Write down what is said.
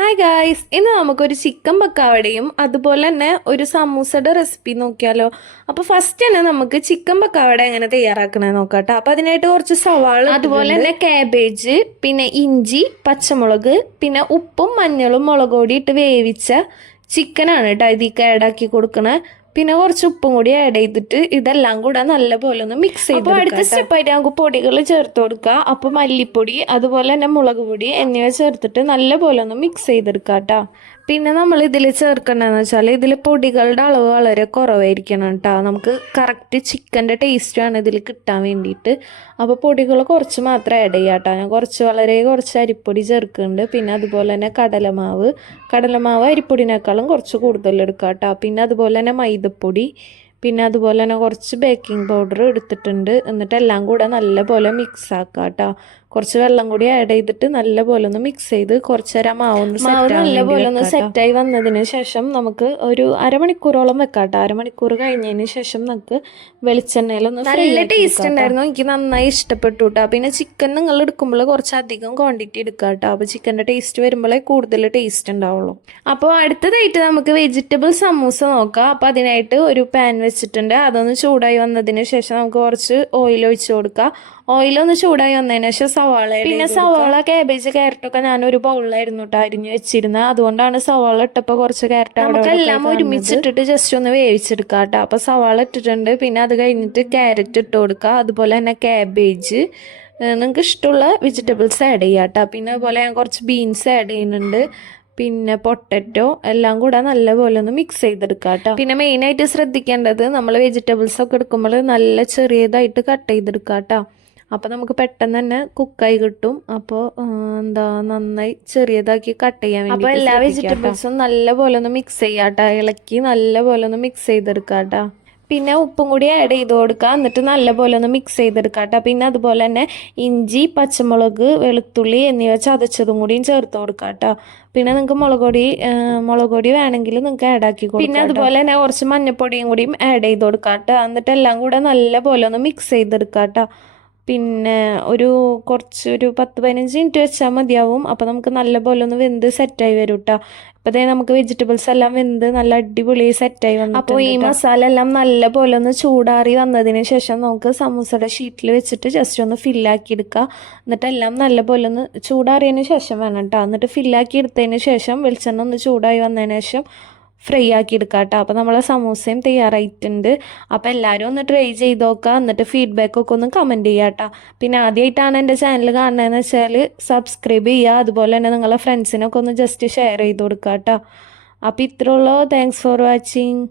Hi guys, ഇന്ന് നമുക്കൊരു chicken പക്കാവടയും അതുപോലെ തന്നെ ഒരു സമൂസയുടെ റെസിപ്പി നോക്കിയാലോ. അപ്പോൾ ഫസ്റ്റ് തന്നെ നമുക്ക് ചിക്കൻ പക്കാവട എങ്ങനെ തയ്യാറാക്കണേ നോക്കാം കേട്ടോ. അപ്പോൾ അതിനായിട്ട് കുറച്ച് സവാള, അതുപോലെ തന്നെ കാബേജ്, പിന്നെ ഇഞ്ചി, പച്ചമുളക്, പിന്നെ ഉപ്പും മഞ്ഞളും മുളക് പൊടി ഇട്ട് വേവിച്ച ചിക്കനാണ് കേട്ടോ ഇതിക്ക് ആഡാക്കി കൊടുക്കണേ. പിന്നെ കുറച്ച് ഉപ്പും കൂടി ആഡ് ചെയ്തിട്ട് ഇതെല്ലാം കൂടെ നല്ലപോലെ ഒന്ന് മിക്സ് ചെയ്ത്. അപ്പോൾ അടുത്ത സ്റ്റെപ്പായിട്ട് നമുക്ക് പൊടികൾ ചേർത്ത് കൊടുക്കുക. അപ്പോൾ മല്ലിപ്പൊടി അതുപോലെ തന്നെ മുളക് പൊടി എന്നിവ ചേർത്തിട്ട് നല്ലപോലെ ഒന്ന് മിക്സ് ചെയ്തെടുക്കുക കേട്ടോ. പിന്നെ നമ്മൾ ഇതിൽ ചേർക്കേണ്ടതെന്ന് വെച്ചാൽ ഇതിൽ പൊടികളുടെ അളവ് വളരെ കുറവായിരിക്കണം കേട്ടോ. നമുക്ക് കറക്റ്റ് ചിക്കൻ്റെ ടേസ്റ്റാണ് ഇതിൽ കിട്ടാൻ വേണ്ടിയിട്ട്. അപ്പോൾ പൊടികൾ കുറച്ച് മാത്രം ആഡ് ചെയ്യാം കേട്ടോ. ഞാൻ കുറച്ച് അരിപ്പൊടി ചേർക്കുന്നുണ്ട്. പിന്നെ അതുപോലെ തന്നെ കടലമാവ് അരിപ്പൊടിനേക്കാളും കുറച്ച് കൂടുതൽ എടുക്കുക കേട്ടോ. പിന്നെ അതുപോലെ തന്നെ മൈദപ്പൊടി, പിന്നെ അതുപോലെ തന്നെ കുറച്ച് ബേക്കിംഗ് പൗഡർ എടുത്തിട്ടുണ്ട്. എന്നിട്ട് എല്ലാം കൂടെ നല്ലപോലെ മിക്സ് ആക്കുക കേട്ടോ. കുറച്ച് വെള്ളം കൂടി ആഡ് ചെയ്തിട്ട് നല്ലപോലെ ഒന്ന് മിക്സ് ചെയ്ത് കുറച്ച് നേരം മാവ് നല്ലപോലെ ഒന്ന് സെറ്റായി വന്നതിന് ശേഷം നമുക്ക് ഒരു അരമണിക്കൂറോളം വെക്കാം കേട്ടോ. അരമണിക്കൂർ കഴിഞ്ഞതിന് ശേഷം നമുക്ക് വെളിച്ചെണ്ണയിലൊന്ന് നല്ല ടേസ്റ്റ് ഉണ്ടായിരുന്നു. എനിക്ക് നന്നായി ഇഷ്ടപ്പെട്ടു കേട്ടോ. പിന്നെ ചിക്കൻ നിങ്ങൾ എടുക്കുമ്പോൾ കുറച്ചധികം ക്വാണ്ടിറ്റി എടുക്കുക കേട്ടോ. അപ്പോൾ ചിക്കൻ്റെ ടേസ്റ്റ് വരുമ്പോഴേ കൂടുതൽ ടേസ്റ്റ് ഉണ്ടാവുള്ളൂ. അപ്പോൾ അടുത്തതായിട്ട് നമുക്ക് വെജിറ്റബിൾ സമൂസ നോക്കാം. അപ്പോൾ അതിനായിട്ട് ഒരു പാൻ വെച്ചിട്ടുണ്ട്. അതൊന്ന് ചൂടായി വന്നതിന് ശേഷം നമുക്ക് കുറച്ച് ഓയിൽ ഒഴിച്ച് കൊടുക്കാം. ഓയിലൊന്ന് ചൂടായി വന്നതിന് ശേഷം സവാള, കാബേജ്, ക്യാരറ്റൊക്കെ ഞാനൊരു ബൗളിലായിരുന്നു കേട്ടോ അരിഞ്ഞ് വെച്ചിരുന്നത്. അതുകൊണ്ടാണ് സവാള ഇട്ടപ്പോൾ കുറച്ച് ക്യാരറ്റ് നമുക്കെല്ലാം ഒരുമിച്ചിട്ടിട്ട് ജസ്റ്റ് ഒന്ന് വേവിച്ചെടുക്കാം കേട്ടോ. അപ്പോൾ സവാള ഇട്ടിട്ടുണ്ട്. പിന്നെ അത് കഴിഞ്ഞിട്ട് ക്യാരറ്റ് ഇട്ട് കൊടുക്കുക. അതുപോലെ തന്നെ കാബേജ്, നിങ്ങൾക്ക് ഇഷ്ടമുള്ള വെജിറ്റബിൾസ് ആഡ് ചെയ്യാം കേട്ടോ. പിന്നെ അതുപോലെ ഞാൻ കുറച്ച് ബീൻസ് ആഡ് ചെയ്യുന്നുണ്ട്. പിന്നെ പൊട്ടറ്റോ എല്ലാം കൂടെ നല്ലപോലെ ഒന്ന് മിക്സ് ചെയ്തെടുക്കുക കേട്ടോ. പിന്നെ മെയിനായിട്ട് ശ്രദ്ധിക്കേണ്ടത് നമ്മൾ വെജിറ്റബിൾസ് ഒക്കെ എടുക്കുമ്പോൾ നല്ല ചെറിയതായിട്ട് കട്ട് ചെയ്തെടുക്കുക കേട്ടോ. അപ്പോൾ നമുക്ക് പെട്ടെന്ന് തന്നെ കുക്കായി കിട്ടും. അപ്പോൾ നന്നായി ചെറിയതാക്കി കട്ട് ചെയ്യാൻ വേണ്ടി. അപ്പോൾ എല്ലാ വെജിറ്റബിൾസും നല്ലപോലെ ഒന്ന് മിക്സ് ചെയ്യാം കേട്ടോ. ഇളക്കി നല്ലപോലെ ഒന്ന് മിക്സ് ചെയ്തെടുക്കുക കേട്ടോ. പിന്നെ ഉപ്പും കൂടി ആഡ് ചെയ്ത് കൊടുക്കുക. എന്നിട്ട് നല്ലപോലെ ഒന്ന് മിക്സ് ചെയ്തെടുക്കുക കേട്ടോ. പിന്നെ അതുപോലെ തന്നെ ഇഞ്ചി, പച്ചമുളക്, വെളുത്തുള്ളി എന്നിവ ചതച്ചതും കൂടിയും ചേർത്ത് കൊടുക്കുക കേട്ടോ. പിന്നെ നിങ്ങൾക്ക് മുളക് പൊടി വേണമെങ്കിൽ നിങ്ങൾക്ക് ആഡ് ആക്കി കൊടുക്കാം. പിന്നെ അതുപോലെ തന്നെ കുറച്ച് മഞ്ഞൾപ്പൊടിയും കൂടിയും ആഡ് ചെയ്ത് കൊടുക്കുക കേട്ടോ. എന്നിട്ട് എല്ലാം കൂടെ നല്ലപോലെ ഒന്ന് മിക്സ് ചെയ്തെടുക്കുക കേട്ടോ. പിന്നെ ഒരു 10-15 മിനിറ്റ് വെച്ചാൽ മതിയാവും. അപ്പോൾ നമുക്ക് നല്ലപോലെ ഒന്ന് വെന്ത് സെറ്റായി വരും കേട്ടോ. അപ്പോൾ അതേ നമുക്ക് വെജിറ്റബിൾസ് എല്ലാം വെന്ത് നല്ല അടിപൊളി സെറ്റായി വന്നു. അപ്പോൾ ഈ മസാല എല്ലാം നല്ലപോലെ ഒന്ന് ചൂടാറി വന്നതിന് ശേഷം നമുക്ക് സമൂസയുടെ ഷീറ്റിൽ വെച്ചിട്ട് ജസ്റ്റ് ഒന്ന് ഫില്ലാക്കി എടുക്കുക. എന്നിട്ട് എല്ലാം നല്ലപോലെ ഒന്ന് ചൂടാറിയതിന് ശേഷം വേണം കേട്ടോ. എന്നിട്ട് ഫില്ലാക്കി എടുത്തതിന് ശേഷം വെളിച്ചെണ്ണ ഒന്ന് ചൂടായി വന്നതിന് ശേഷം ഫ്രൈ ആക്കി എടുക്കാം കേട്ടോ. അപ്പോൾ നമ്മളെ സമൂസയും തയ്യാറായിട്ടുണ്ട്. അപ്പോൾ എല്ലാവരും ഒന്ന് ട്രൈ ചെയ്ത് നോക്കുക. എന്നിട്ട് ഫീഡ്ബാക്കൊക്കെ ഒന്ന് കമൻറ്റ് ചെയ്യുക കേട്ടോ. പിന്നെ ആദ്യമായിട്ടാണ് എൻ്റെ ചാനൽ കാണുന്നതെന്ന് വെച്ചാൽ സബ്സ്ക്രൈബ് ചെയ്യുക. അതുപോലെ തന്നെ നിങ്ങളെ ഫ്രണ്ട്സിനൊക്കെ ഒന്ന് ജസ്റ്റ് ഷെയർ ചെയ്ത് കൊടുക്കുക കേട്ടോ. അപ്പോൾ ഇത്രയുള്ളൂ. Thanks for watching.